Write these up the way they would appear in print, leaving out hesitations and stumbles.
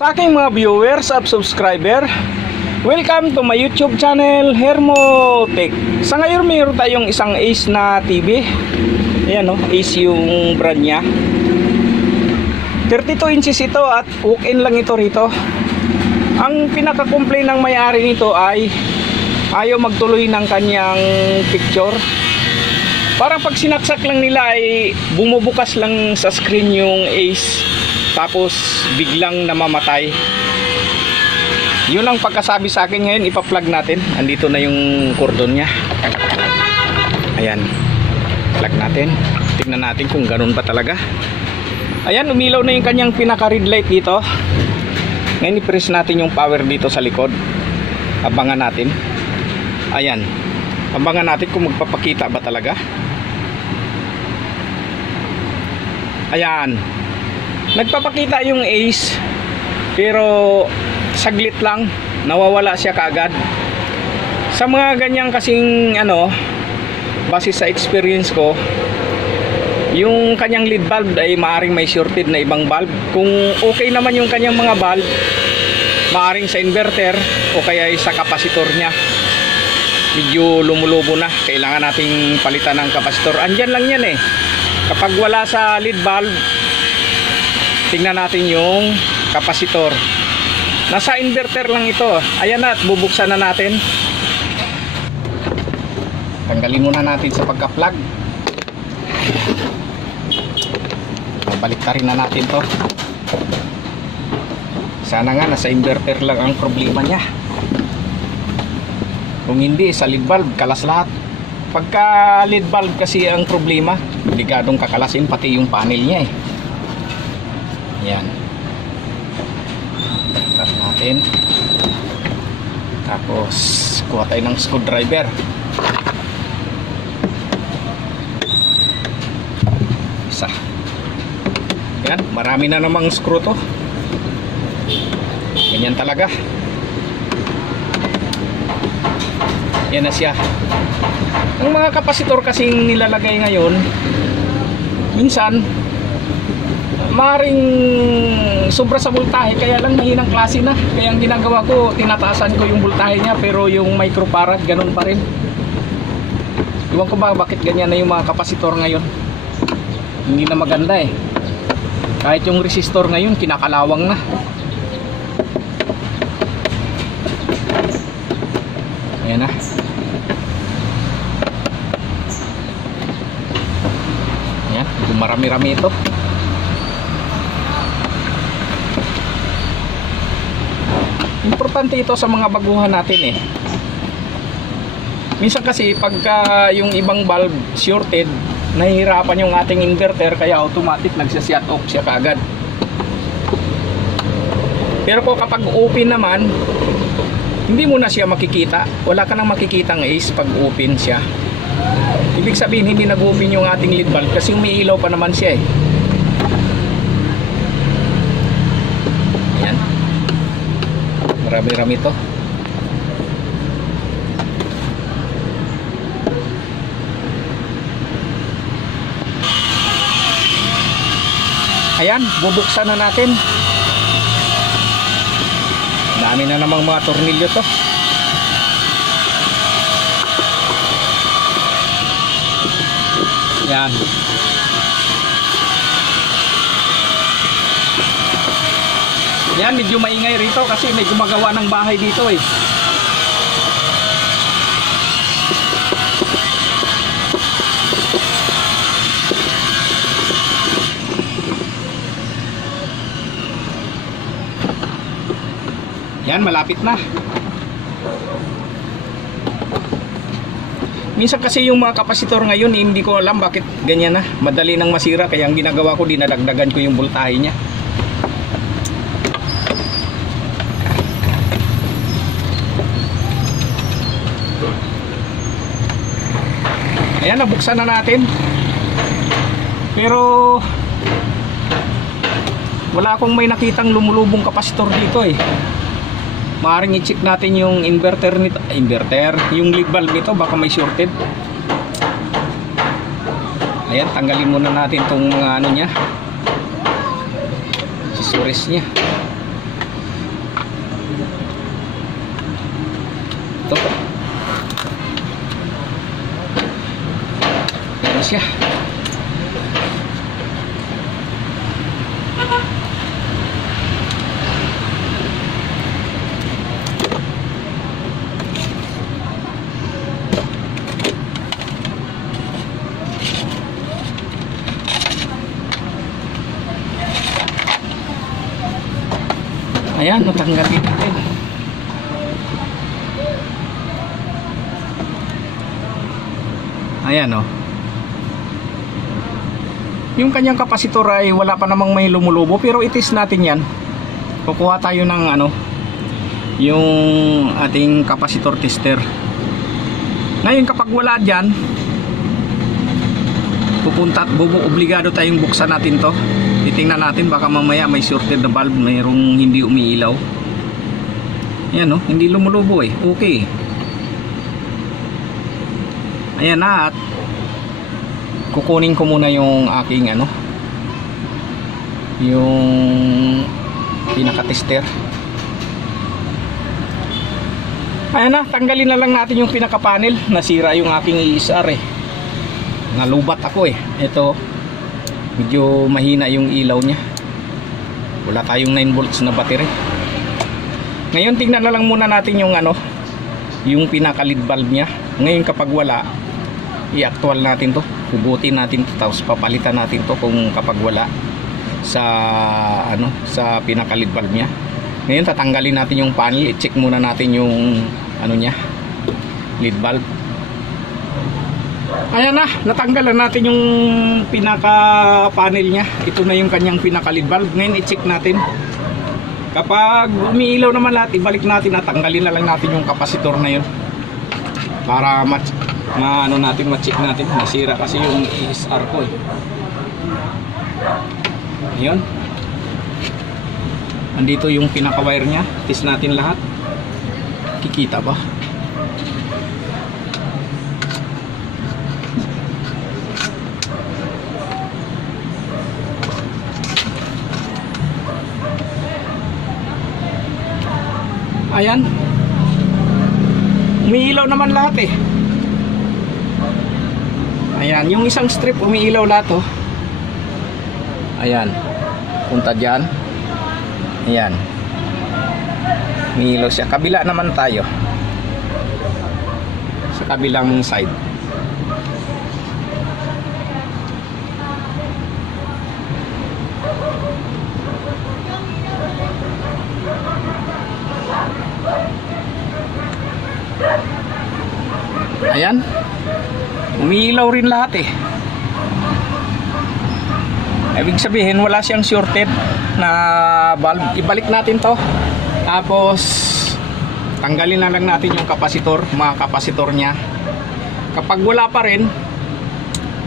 Sa aking mga viewers at subscriber, welcome to my YouTube channel, Hermotech. Sa ngayon mayroon tayong isang Ace na TV. Ayan o, Ace yung brand nya. 32 inches ito at walk-in lang ito rito. Ang pinaka-complain ng may-ari nito ay ayaw magtuloy ng kanyang picture. Parang pag sinaksak lang nila ay bumubukas lang sa screen yung Ace, tapos biglang namamatay. Yun ang pagkasabi sa akin. Ngayon ipa-plug natin. Andito na yung cordon nya. Ayan, plug natin. Tignan natin kung ganun ba talaga. Ayan, umilaw na yung kanyang pinaka red light dito. Ngayon i-press natin yung power dito sa likod. Abangan natin. Ayan, abangan natin kung magpapakita ba talaga. Ayan, nagpapakita yung Ace, pero saglit lang, nawawala siya kaagad. Sa mga ganyan kasing base sa experience ko, yung kanyang lead bulb ay maaring may shorted na ibang bulb. Kung okay naman yung kanyang mga bulb, maaring sa inverter o kaya sa kapasitor nya medyo lumulubo na, kailangan nating palitan ng kapasitor. Andyan lang yan kapag wala sa lead bulb, tingnan natin yung kapasitor. Nasa inverter lang ito. Ayan na, at bubuksan na natin. Tanggalin muna natin sa pagka-plug. Baliktarin na natin to. Sana nga nasa inverter lang ang problema niya. Kung hindi, sa lead bulb kalas lahat. Pagka lead bulb kasi ang problema, delikadong kakalasin pati yung panel niya Yan. Tanggalin natin. Tapos kuha tayo ng screwdriver. Isa. Yan, marami na namang screw to. Ganyan talaga. Yan na siya. Ang mga kapasitor kasing nilalagay ngayon, minsan maring sobra sa voltahe, kaya lang mahinang klase na. Kaya ang ginagawa ko, tinataasan ko yung voltahe niya, pero yung microfarad ganun pa rin. Iwan ko ba bakit ganyan na yung mga kapasitor ngayon. Hindi na maganda Kahit yung resistor ngayon kinakalawang na. Ayan na. Ayan, marami-rami ito. Importante ito sa mga baguhan natin Minsan kasi pagka yung ibang bulb shorted, nahihirapan yung ating inverter, kaya automatic nagsa-shut off siya kaagad. Pero kapag open naman, hindi mo na siya makikita. Wala ka nang makikitang Ace pag open siya. Ibig sabihin hindi nag-open yung ating lead bulb kasi umiilaw pa naman siya Ayan. Marami-rami ito. Ayan, bubuksan na natin. Dami na namang mga tornilyo to. Ayan. Ayan, medyo maingay rito kasi may gumagawa ng bahay dito Yan, malapit na. Minsan kasi yung mga kapasitor ngayon, hindi ko alam bakit ganyan na. Madali nang masira, kaya ang ginagawa ko, dinadagdagan ko yung voltahe niya. Ayan, nabuksan na natin. Pero wala akong may nakitang lumulubong kapasitor dito Maaring i-check natin yung inverter nito, yung lead bulb nito, baka may shorted. Ayan, tanggalin muna natin itong mga nya, accessories nya. siya. Ayan, natanggalin natin. Ayan, oh. Yung kanyang kapasitor ay wala pa namang may lumulubo, pero itis natin yan. Kukuha tayo ng ano, yung ating kapasitor tester. Ngayon kapag wala dyan, obligado tayong buksan natin to. Titingnan natin, baka mamaya may shorted na valve, mayroong hindi umiilaw. Ayan, oh, hindi lumulubo eh. Okay. Ayan na, at kukunin ko muna yung aking ano, yung pinaka-tester. Ayan na, tanggalin na lang natin yung pinaka-panel. Nasira yung aking ESR eh. Nalubat ako eh. Ito, medyo mahina yung ilaw niya. Wala tayong 9 volts na battery. Ngayon tingnan na lang muna natin yung ano, yung pinaka-lead valve niya. Ngayon kapag wala, i-actual natin to, hugutin natin to, tapos papalitan natin to kung kapag wala sa ano, sa pinaka-lead valve niya. Ngayon tatanggalin natin yung panel, i-check muna natin yung ano niya, lead valve. Ayan na, natanggalan natin yung pinaka-panel niya. Ito na yung kanyang pinaka-lead valve. Ngayon i-check natin. Kapag umiilaw naman lahat, ibalik natin at tanggalin na lang natin yung kapasitor na yun. Para ma-ano natin, ma-check natin. Nasira kasi yung ESR ko eh. Ayun. Andito yung pinaka-wire niya. Test natin lahat. Kikita ba? Ayan, umiilaw naman lahat eh. Ayan, yung isang strip umiilaw lahat oh. Ayan, punta dyan. Ayan, umiilaw siya. Kabila naman tayo, sa kabilang side. Ayan, umiilaw rin lahat eh. Ibig sabihin wala siyang shorted na valve. Ibalik natin to, tapos tanggalin na lang natin yung kapasitor, mga kapasitor nya. Kapag wala pa rin,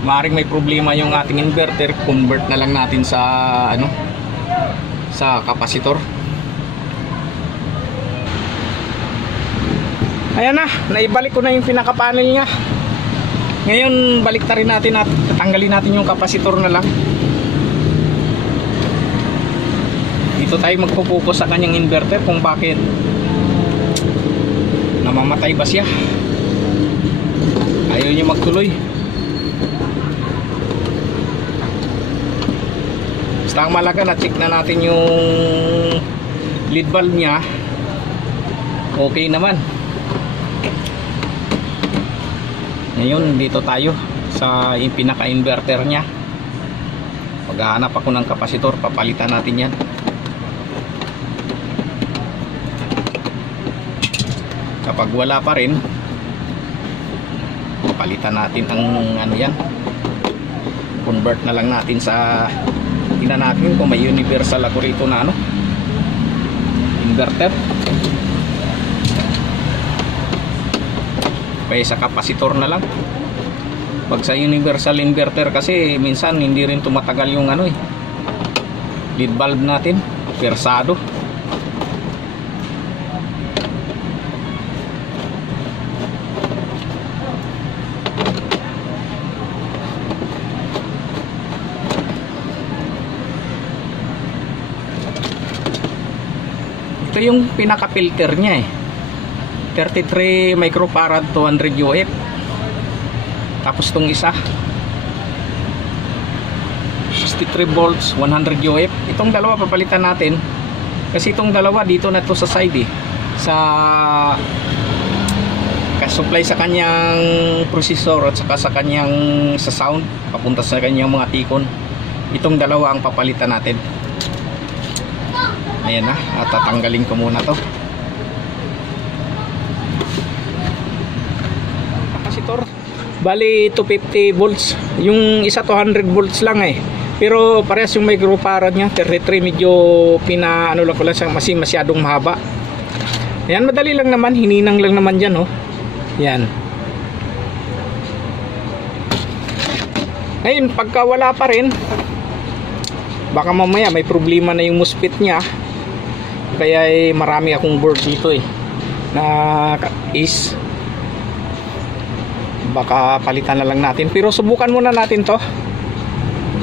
maaaring may problema yung ating inverter. Convert na lang natin sa ano, sa kapasitor. Ayan na, naibalik ko na yung pinaka-panel niya. Ngayon, baliktarin natin at tatanggalin natin yung kapasitor na lang. Dito tayo magpo-focus sa kanyang inverter kung bakit namamatay ba siya. Ayaw niya magtuloy. Basta ang malaga, na-check na natin yung lead valve niya. Okay naman. Ngayon dito tayo sa pinaka-inverter nya. Paghahanap ako ng kapasitor, papalitan natin yan. Kapag wala pa rin, papalitan natin ang ano yan. Convert na lang natin sa, tingnan natin kung may universal ako rito na ano, inverter. Kaya sa kapasitor na lang. Pag sa universal inverter kasi minsan hindi rin tumatagal yung ano eh, lead valve natin, persado. Ito yung pinaka-filter niya eh, 33 microfarad 200 UF. Tapos tong isa 53 volts 100 UF. Itong dalawa papalitan natin kasi itong dalawa dito na to sa side sa supply sa kanyang processor at saka sa kanyang sa sound papunta sa kanyang mga tikon. Itong dalawa ang papalitan natin. Ayan na, at tatanggalin ko muna to. Kapasitor bali 250 volts, yung isa 200 volts lang pero parehas yung microfarad nya 33, medyo ano lang ko lang masyadong mahaba. Ayan, madali lang naman, hininang lang naman dyan yan. Ngayon pagka wala pa rin, baka mamaya may problema na yung MOSFET nya, kaya marami akong board dito na is baka palitan na lang natin, pero subukan muna natin to.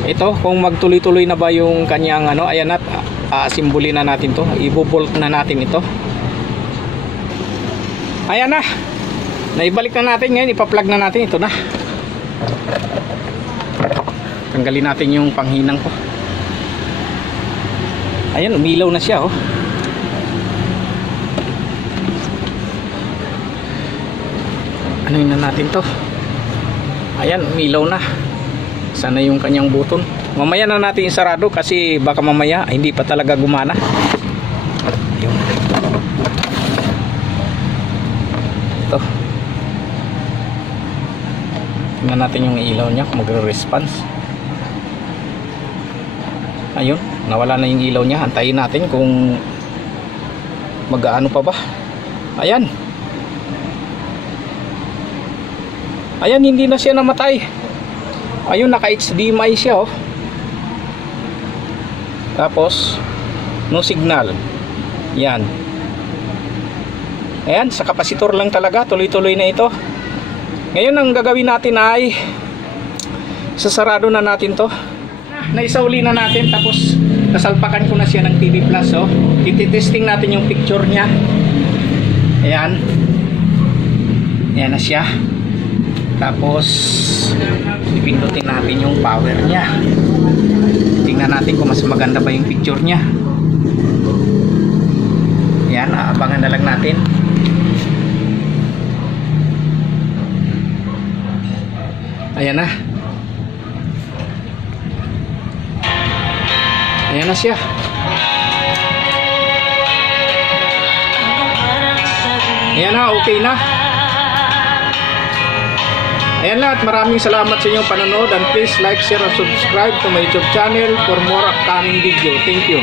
Ito kung magtuloy-tuloy na ba yung kanyang ayan, at asimbuli na natin to, ibo-bolt na natin ito. Ayan na, naibalik na natin. Ngayon ipa-plug na natin ito na. Tanggalin natin yung panghinang ko. Ayan, umilaw na siya Anuin na natin to. Ayan, umilaw na. Sana yung kanyang button. Mamaya na natin isarado kasi baka mamaya hindi pa talaga gumana. Ayun. Ito. Tingnan natin yung ilaw niya kung magre-response. Ayun, nawala na yung ilaw niya. Antayin natin kung mag-aano pa ba. Ayan. Ayan, hindi na siya namatay. Ayun, naka HDMI siya Tapos no signal. Yan. Ayan, sa kapasitor lang talaga, tuloy-tuloy na ito. Ngayon ang gagawin natin ay sasarado na natin to. Naisauli na natin, tapos nasalpakan ko na siya ng TV Plus Titesting natin yung picture niya. Ayan. Ayan na siya. Tapos ipindutin natin yung power niya. Tingnan natin kung mas maganda ba yung picture niya. Yan, aabangan na lang natin. Ayan na. Ayan na siya. Ayan na, okay na. Ayan na, at maraming salamat sa inyong panonood, and please like, share, and subscribe to my YouTube channel for more upcoming video. Thank you.